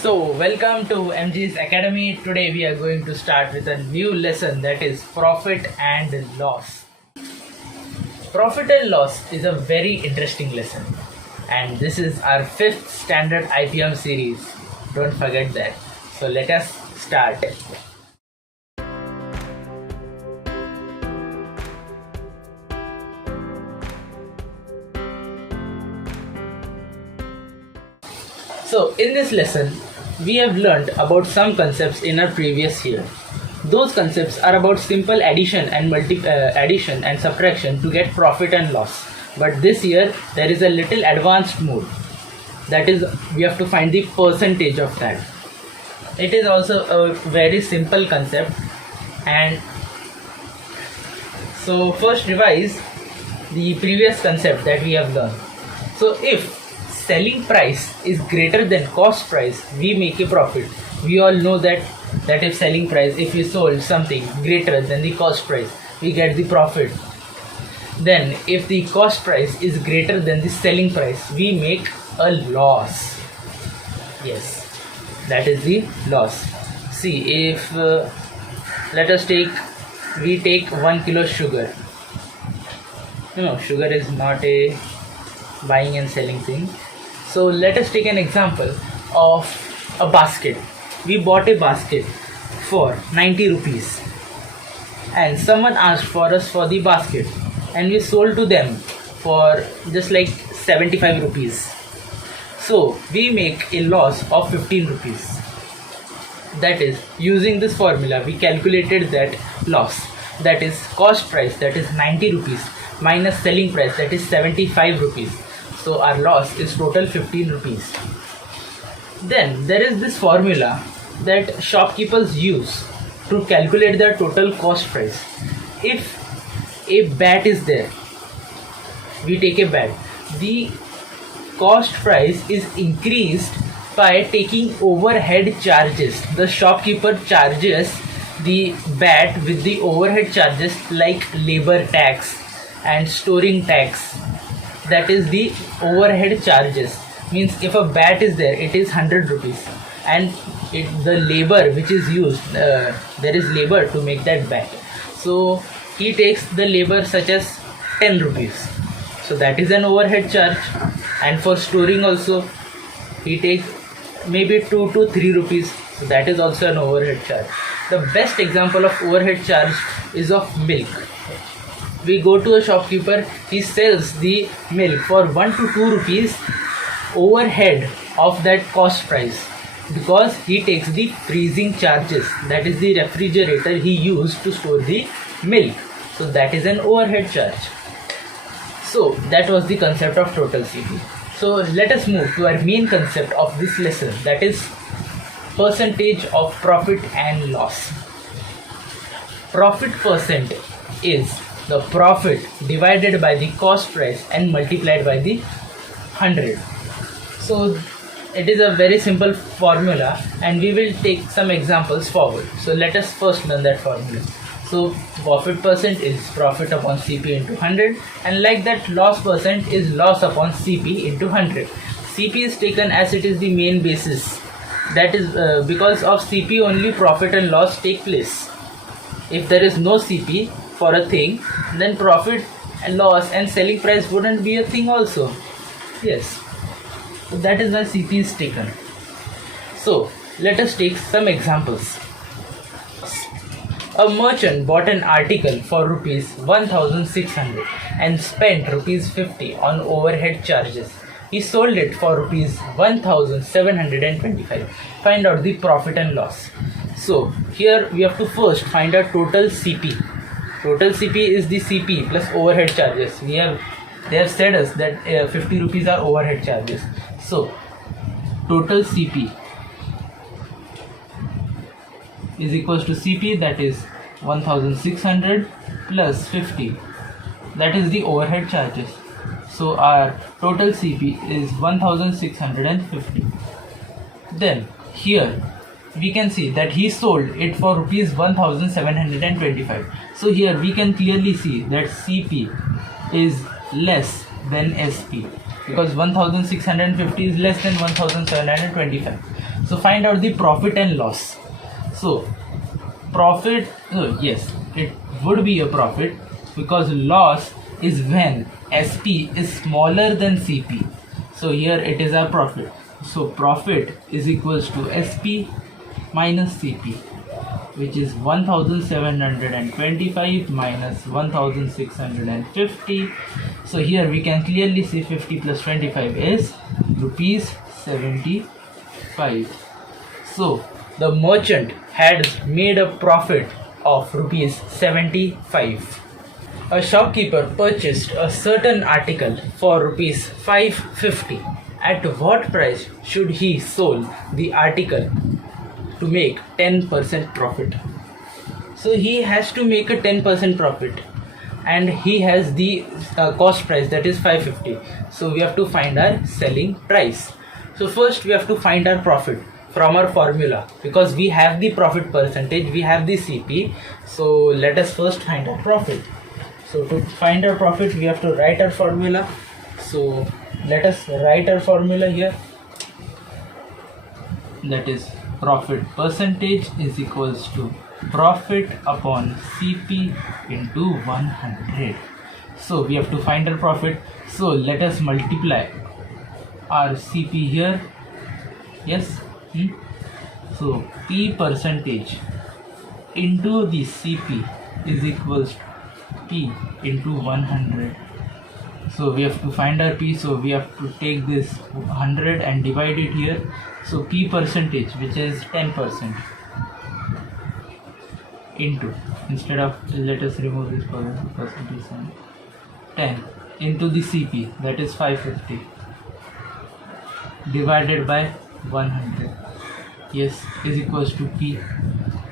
So, welcome to MG's Academy. Today we are going to start with a new lesson, that is profit and loss. Profit and loss is a very interesting lesson, and this is our 5th standard IPM series. Don't forget that. So, let us start. So, in this lesson, we have learnt about some concepts in our previous year. Those concepts are about simple addition and addition and subtraction to get profit and loss. But this year, there is a little advanced mode. That is, we have to find the percentage of that. It is also a very simple concept. And so, first revise the previous concept that we have learned. So, if selling price is greater than cost price, we make a profit. We all know that if selling price, if we sold something greater than the cost price, we get the profit. Then if the cost price is greater than the selling price, we make a loss. Yes, that is the loss. See, if let us we take 1 kilo sugar. Sugar is not a buying and selling thing. So let us take an example of a basket. We bought a basket for 90 rupees and someone asked for us for the basket and we sold to them for just like 75 rupees. So we make a loss of 15 rupees. That is, using this formula, we calculated that loss. That is cost price, that is 90 rupees minus selling price, that is 75 rupees. So our loss is total 15 rupees. Then there is this formula that shopkeepers use to calculate their total cost price. If a bat is there, we take a bat. The cost price is increased by taking overhead charges. The shopkeeper charges the bat with the overhead charges like labor tax and storing tax. That is the overhead charges. Means if a bat is there, it is 100 rupees and the labor which is used, there is labor to make that bat. So he takes the labor such as 10 rupees. So that is an overhead charge. And for storing also, he takes maybe 2 to 3 rupees. So that is also an overhead charge. The best example of overhead charge is of milk. We go to a shopkeeper, he sells the milk for 1 to 2 rupees overhead of that cost price because he takes the freezing charges, that is the refrigerator he used to store the milk. So that is an overhead charge. So that was the concept of total CP. So let us move to our main concept of this lesson, that is percentage of profit and loss. Profit percent is the profit divided by the cost price and multiplied by the 100. So it is a very simple formula and we will take some examples forward. So let us first learn that formula. So profit percent is profit upon CP into 100, and like that loss percent is loss upon CP into 100. CP is taken as it is the main basis. That is because of CP only profit and loss take place. If there is no CP for a thing, then profit and loss and selling price wouldn't be a thing also. Yes, so that is why CP is taken. So let us take some examples. A merchant bought an article for rupees 1600 and spent rupees 50 on overhead charges. He sold it for rupees 1725. Find out the profit and loss. So here we have to first find out total CP. Total CP is the CP plus overhead charges. They have said us that 50 rupees are overhead charges. So total CP is equals to CP, that is 1600 plus 50. That is the overhead charges. So our total CP is 1650. Then here we can see that he sold it for rupees 1725. So here we can clearly see that CP is less than SP because 1650 is less than 1725. So find out the profit and loss. So profit, yes, it would be a profit, because loss is when SP is smaller than CP. So here it is our profit. So profit is equals to SP minus CP, which is 1725 minus 1650. So here we can clearly see 50 plus 25 is rupees 75. So the merchant had made a profit of rupees 75. A shopkeeper purchased a certain article for rupees 550. At what price should he sold the article to make 10% profit? So he has to make a 10% profit, and he has the cost price, that is 550. So we have to find our selling price. So first we have to find our profit from our formula, because we have the profit percentage, we have the CP. So let us first find our profit. So to find our profit, we have to write our formula. So let us write our formula here. That is profit percentage is equals to profit upon CP into 100. So we have to find our profit. So let us multiply our CP here. Yes. So P percentage into the CP is equals to P into 100. So we have to find our P. So we have to take this 100 and divide it here. So P percentage, which is 10%, into, instead of, let us remove this percentage sign, 10 into the CP, that is 550, divided by 100. Yes, is equals to P.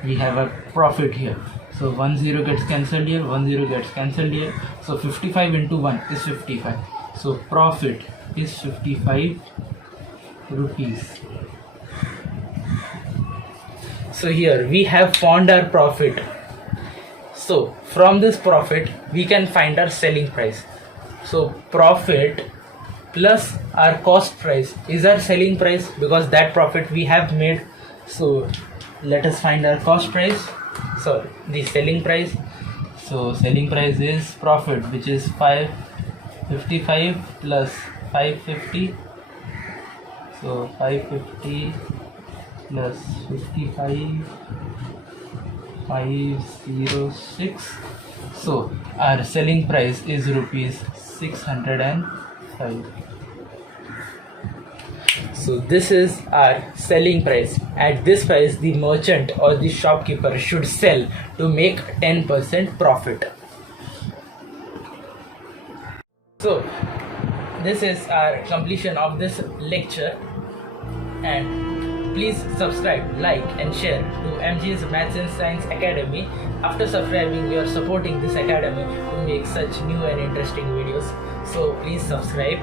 We have a profit here. So 1 0 gets cancelled here, 1 0 gets cancelled here. So 55 into 1 is 55. So profit is 55 rupees. So here we have found our profit. So from this profit we can find our selling price. So profit plus our cost price is our selling price, because that profit we have made. So let us find our cost price, sorry, the selling price. So selling price is profit, which is 555 plus 550. So 550 plus 55, 506. So our selling price is rupees 605. So this is our selling price. At this price the merchant or the shopkeeper should sell to make 10% profit. So this is our completion of this lecture, and please subscribe, like and share to MG's Maths and Science Academy. After subscribing, you are supporting this academy to make such new and interesting videos. So please subscribe.